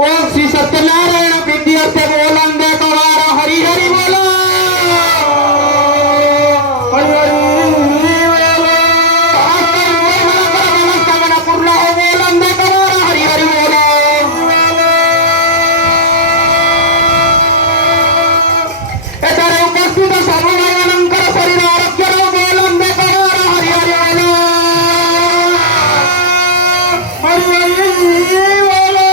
ओम श्री सत्यनारायण विद्यार्थे बोलंदे कवार हरि हरि बोलो हरि हरि बोलो मनस्कामना पूर्ण हो बोलंदे कवार हरि हरि बोलो एठारे उपस्थित सर्व भाईमानंकर शरीर आरोग्य बोलंदे कवार हरि हरि बोलो हरि हरि बोलो।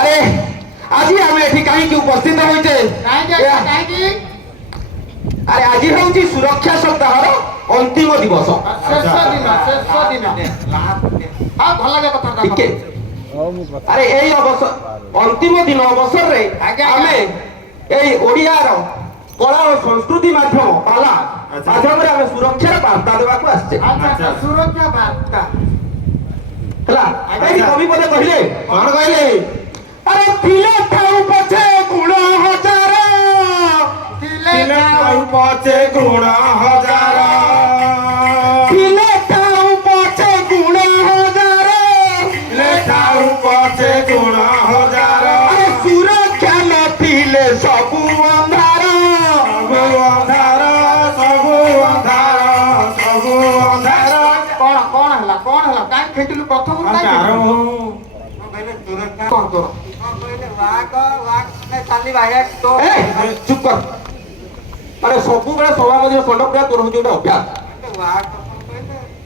अरे आज आम एठी कहीं उपस्थित होइते अरे आज हूँ सुरक्षा सप्ताह अंतिम दिवस अरे यही अवसर अंतिम दिन अवसर रे आमे यही ओडियार कला और संस्कृति माध्यम पाला माध्यम रे आमे सुरक्षार वार्ता देवा को आछे सुरक्षा वार्ता हला एही कवि पदे कहिले कोन कहिले अरे थिले थाउ पछे गुण हजार थिले थाउ पछे गुण हजार थिले थाउ पछे गुण हजार थिले थाउ पछे गुण हजार अरे सुरक्षा नथिले सबु अंधार सबु अंधार कौन हला काई खेटिलु प्रथम काई कौन करो चुप कर अरे सबु बेले सभा मध्य षंड पूरा तोर होची गोटे अभ्यास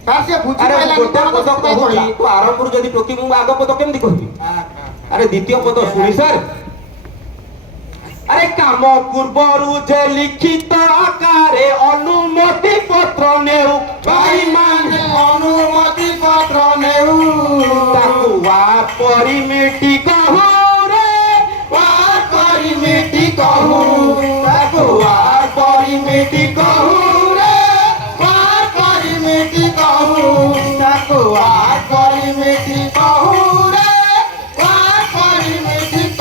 तार से बुझी अरे पाइला गोटे पद कहूची तू आरंभ जदि टोकी मु आग पद केमति कहबी अरे द्वितीय पद सुनी सर अरे काम पूर्वरु जे लिखित आकारे अनुमति पत्र नेउ भाई माने अनुमति पत्र नेउ ताकू वा परिमिति कहू रे वा परिमिति कहू ताकू वा परिमिति कहू